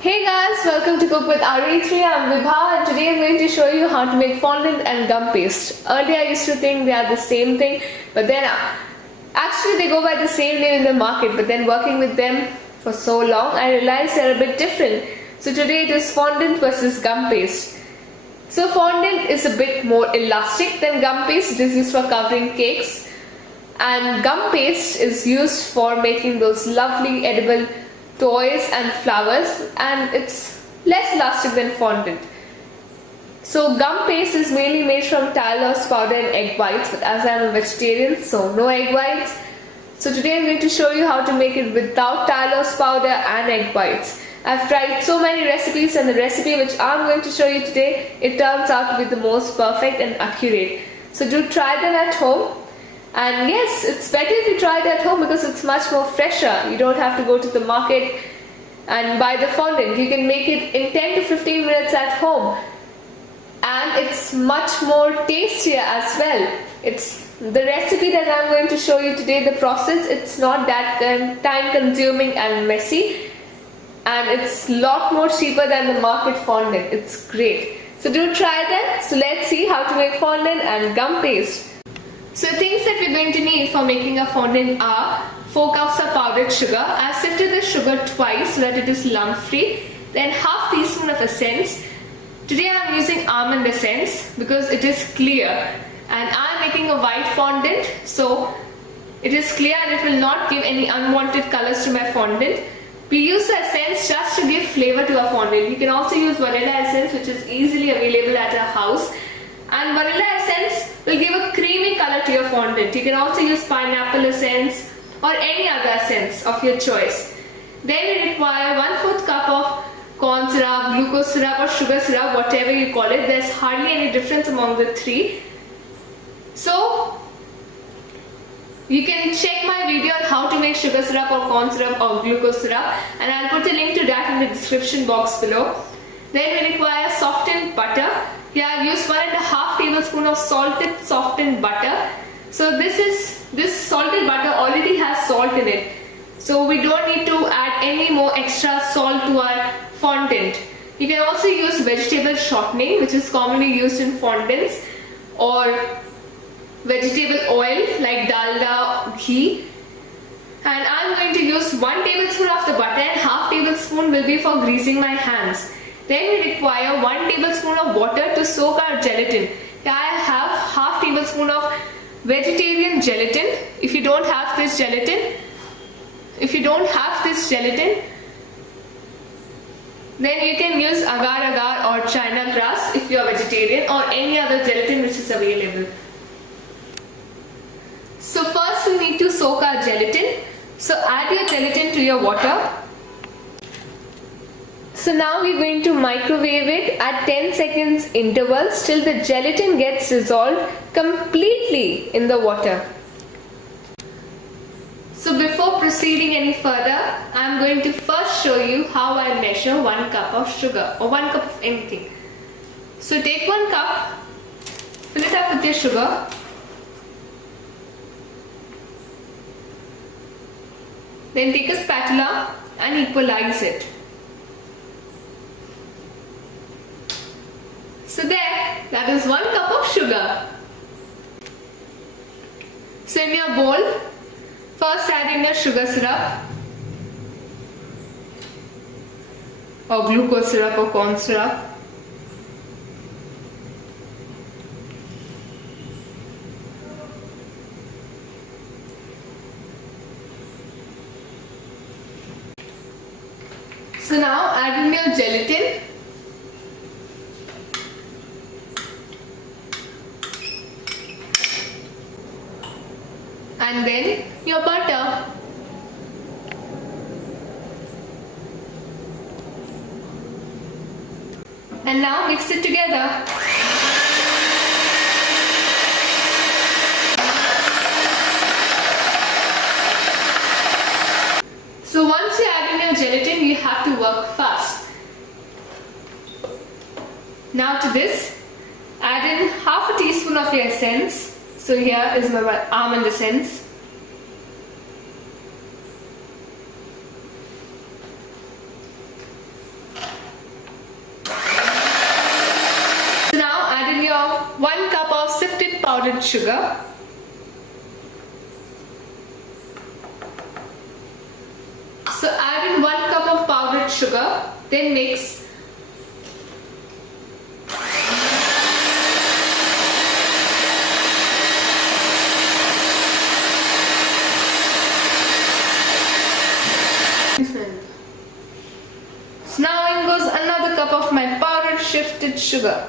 Hey guys, welcome to Cook With RV3. I'm Vibha and today I'm going to show you how to make fondant and gum paste. Earlier I used to think they are the same thing, but then actually they go by the same name in the market, but then working with them for so long I realized they're a bit different. So today it is fondant versus gum paste. So fondant is a bit more elastic than gum paste. It is used for covering cakes, and gum paste is used for making those lovely edible toys and flowers, and it's less elastic than fondant. So gum paste is mainly made from Tyler's powder and egg whites, but as I'm a vegetarian, so no egg whites. So today I'm going to show you how to make it without Tyler's powder and egg whites. I've tried so many recipes, and the recipe which I'm going to show you today, it turns out to be the most perfect and accurate. So do try them at home. And yes, it's better if you try it at home because it's much more fresher. You don't have to go to the market and buy the fondant. You can make it in 10 to 15 minutes at home. And it's much more tastier as well. It's the recipe that I'm going to show you today, the process, it's not that time consuming and messy. And it's a lot more cheaper than the market fondant. It's great. So do try them. So let's see how to make fondant and gum paste. So things that we're going to need for making a fondant are 4 cups of powdered sugar. I've sifted the sugar twice so that it is lump free. Then half teaspoon of essence. Today I'm using almond essence because it is clear. And I'm making a white fondant, so it is clear and it will not give any unwanted colors to my fondant. We use the essence just to give flavor to our fondant. You can also use vanilla essence, which is easily available at our house. And vanilla essence will give a creamy color to your fondant. You can also use pineapple essence or any other essence of your choice. Then we require 1/4 cup of corn syrup, glucose syrup or sugar syrup, whatever you call it. There's hardly any difference among the three. So you can check my video on how to make sugar syrup or corn syrup or glucose syrup, and I'll put a link to that in the description box below. Then we require softened butter. Here I've used 1.5 tablespoon of salted softened butter. So this salted butter already has salt in it. So we don't need to add any more extra salt to our fondant. You can also use vegetable shortening, which is commonly used in fondants, or vegetable oil like dalda, ghee. And I'm going to use 1 tablespoon of the butter and half tablespoon will be for greasing my hands. Then we require 1 tablespoon of water to soak our gelatin. Here I have half tablespoon of vegetarian gelatin. If you don't have this gelatin, then you can use agar-agar or china grass if you are vegetarian, or any other gelatin which is available. So first we need to soak our gelatin. So add your gelatin to your water. So now we're going to microwave it at 10 seconds intervals till the gelatin gets dissolved completely in the water. So before proceeding any further, I'm going to first show you how I measure 1 cup of sugar or 1 cup of anything. So take 1 cup, fill it up with your sugar. Then take a spatula and equalize it. So there, that is 1 cup of sugar. So in your bowl, first add in your sugar syrup or glucose syrup or corn syrup. So now add in your gelatin. And then your butter. And now mix it together. So once you add in your gelatin, you have to work fast. Now to this, add in half a teaspoon of your essence. So here is my almond essence. sugar. So add in 1 cup of powdered sugar, then mix. So now in goes another cup of my powdered shifted sugar.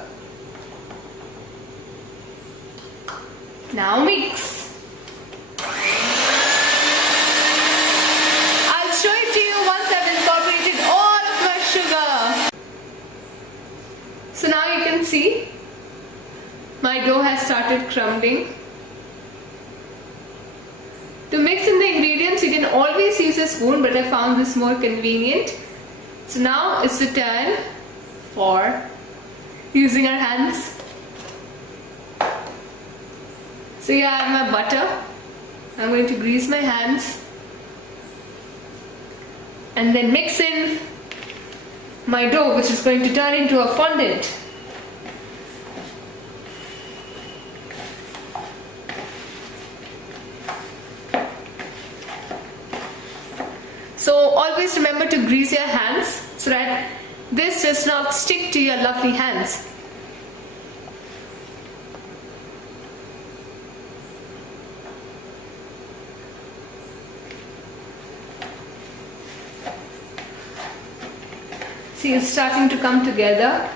Now mix. I'll show it to you once I've incorporated all of my sugar. So now you can see my dough has started crumbling. To mix in the ingredients, you can always use a spoon, but I found this more convenient. So now it's the turn for using our hands. So here I have my butter. I'm going to grease my hands and then mix in my dough, which is going to turn into a fondant. So always remember to grease your hands so that this does not stick to your lovely hands. See, it's starting to come together.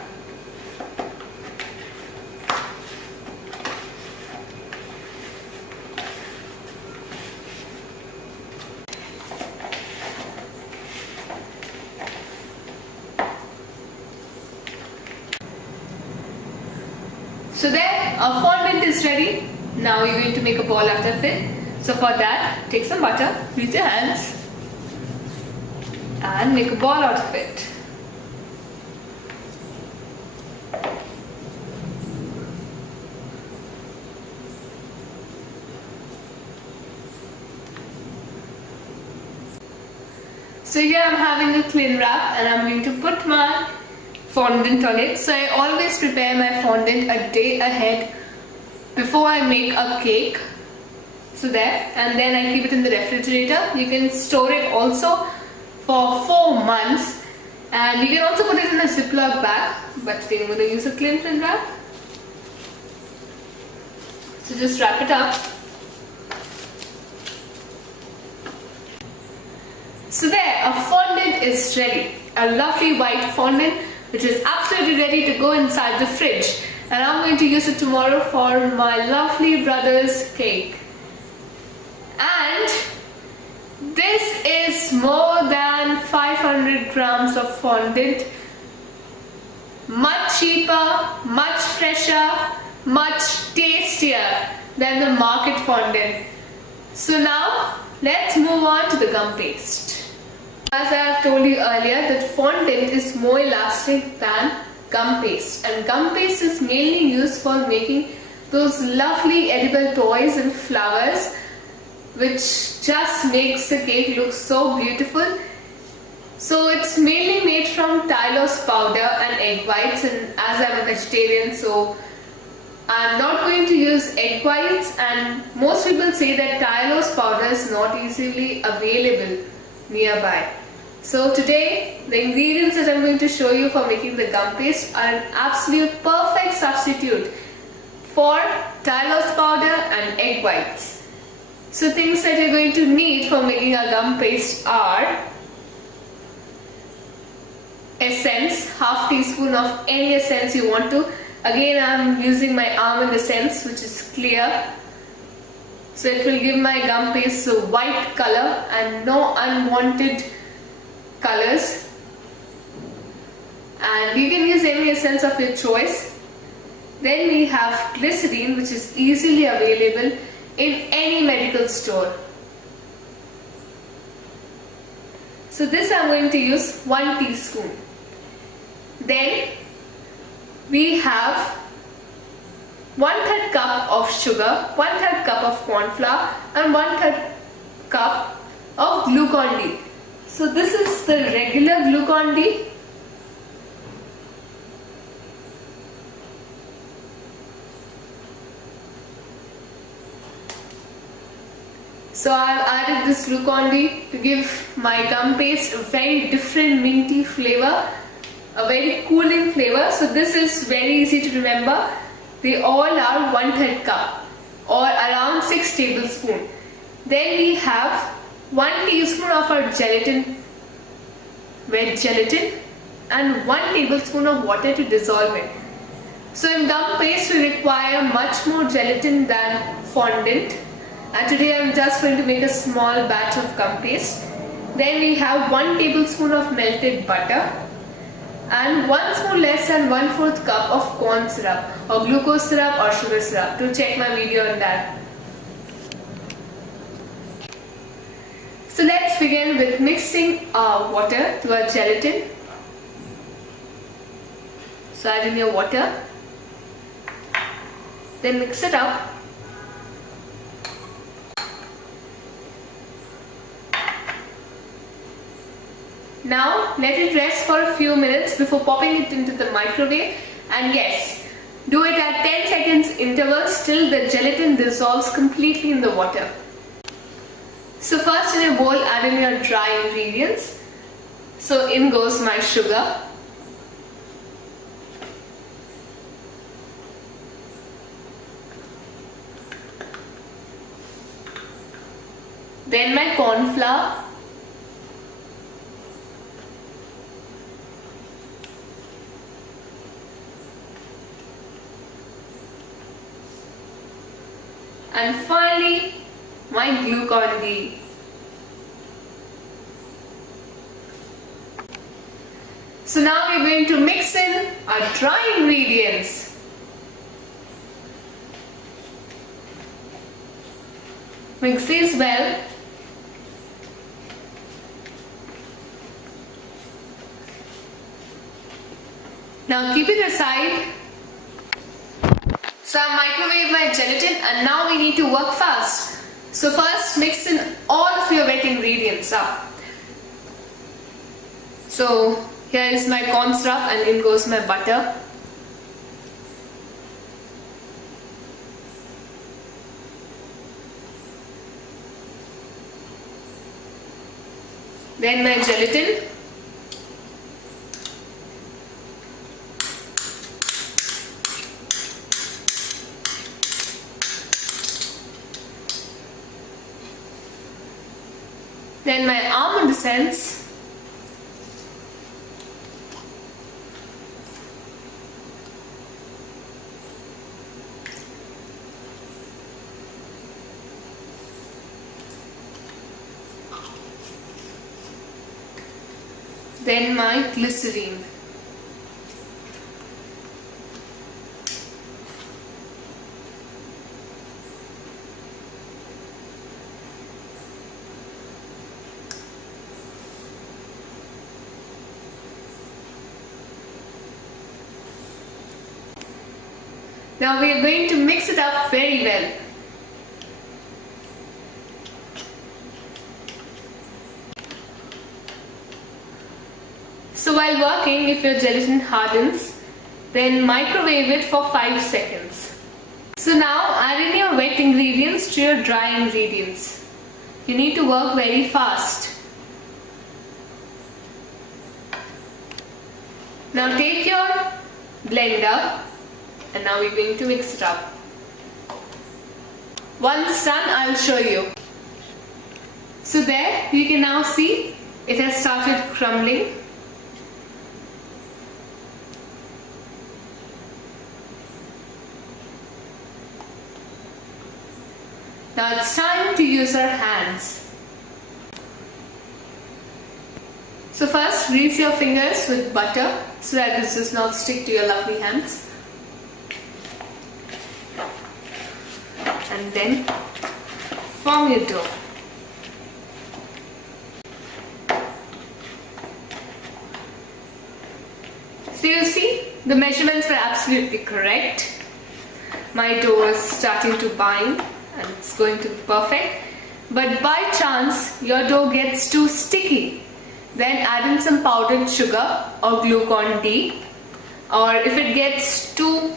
So there, our fondant is ready. Now you're going to make a ball out of it. So for that, take some butter, grease your hands and make a ball out of it. So here I'm having a cling wrap and I'm going to put my fondant on it. So I always prepare my fondant a day ahead before I make a cake. So there, and then I keep it in the refrigerator. You can store it also for 4 months, and you can also put it in a Ziploc bag, but today I'm going to use a cling wrap. So just wrap it up. So there, our fondant is ready. A lovely white fondant which is absolutely ready to go inside the fridge. And I'm going to use it tomorrow for my lovely brother's cake. And this is more than 500 grams of fondant. Much cheaper, much fresher, much tastier than the market fondant. So now let's move on to the gum paste. As I have told you earlier, that fondant is more elastic than gum paste, and gum paste is mainly used for making those lovely edible toys and flowers which just makes the cake look so beautiful. So it's mainly made from Tylose powder and egg whites, and as I'm a vegetarian, so I'm not going to use egg whites, and most people say that Tylose powder is not easily available nearby. So today the ingredients that I'm going to show you for making the gum paste are an absolute perfect substitute for Tylose powder and egg whites. So things that you're going to need for making a gum paste are essence, half teaspoon of any essence you want to. Again, I'm using my almond essence, which is clear. So it will give my gum paste a white color and no unwanted colors. And you can use any essence of your choice. Then we have glycerine, which is easily available in any medical store. So this I'm going to use 1 teaspoon. Then we have 1/3 cup of sugar, 1/3 cup of corn flour and 1/3 cup of Glucon-D. So this is the regular Glucon-D. So I've added this glucon-D to give my gum paste a very different minty flavor, a very cooling flavor. So this is very easy to remember. They all are 1/3 cup or around 6 tablespoons. Then we have 1 teaspoon of our gelatin, wet gelatin, and 1 tablespoon of water to dissolve it. So in gum paste we require much more gelatin than fondant, and today I am just going to make a small batch of gum paste. Then we have 1 tablespoon of melted butter and 1 spoon less than 1/4 cup of corn syrup or glucose syrup or sugar syrup. To check my video on that. So let's begin with mixing our water to our gelatin. So add in your water, then mix it up. Now let it rest for a few minutes before popping it into the microwave, and yes, do it at 10 seconds intervals till the gelatin dissolves completely in the water. So first in a bowl add in your dry ingredients. So in goes my sugar. Then my corn flour. And finally, my glucon-D. So now we're going to mix in our dry ingredients. Mix these well. Now keep it aside. So I microwave my gelatin, and now we need to work fast. So first mix in all of your wet ingredients up. So here is my corn syrup and in goes my butter. Then my gelatin. Then my almond essence. Then my glycerine. Now we are going to mix it up very well. So while working, if your gelatin hardens, then microwave it for 5 seconds. So now add in your wet ingredients to your dry ingredients. You need to work very fast. Now take your blender, and now we're going to mix it up. Once done, I'll show you. So there, you can now see it has started crumbling. Now it's time to use our hands. So first, grease your fingers with butter so that this does not stick to your lovely hands. And then form your dough. So you see, the measurements were absolutely correct. My dough is starting to bind and it's going to be perfect. But by chance your dough gets too sticky, then add in some powdered sugar or glucon-D. Or if it gets too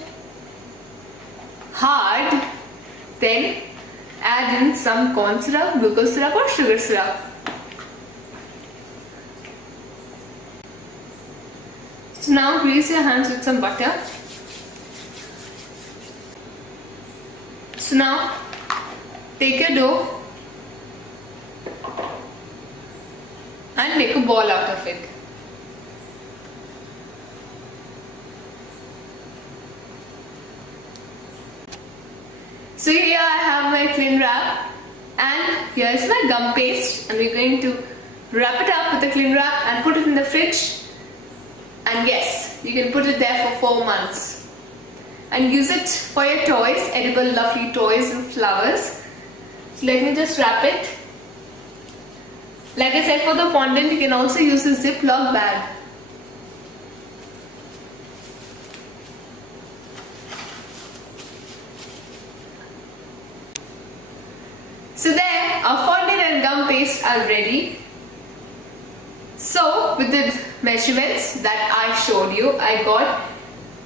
hard, then add in some corn syrup, glucose syrup or sugar syrup. So now grease your hands with some butter. So now take your dough and make a ball out of it. So here I have my cling wrap and here is my gum paste, and we're going to wrap it up with the cling wrap and put it in the fridge, and yes, you can put it there for 4 months and use it for your toys, edible lovely toys and flowers. So let me just wrap it. Like I said, for the fondant you can also use a Ziploc bag. So there, our fondant and gum paste are ready. So with the measurements that I showed you, I got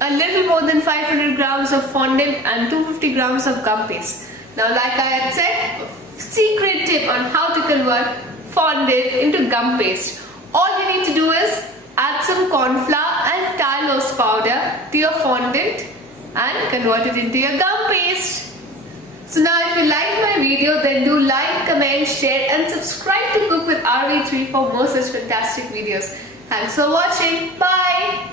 a little more than 500 grams of fondant and 250 grams of gum paste. Now like I had said, a secret tip on how to convert fondant into gum paste. All you need to do is add some corn flour and Tylose powder to your fondant and convert it into your gum paste. So now if you liked my video, then do like, comment, share and subscribe to Cook with RV3 for more such fantastic videos. Thanks for watching. Bye.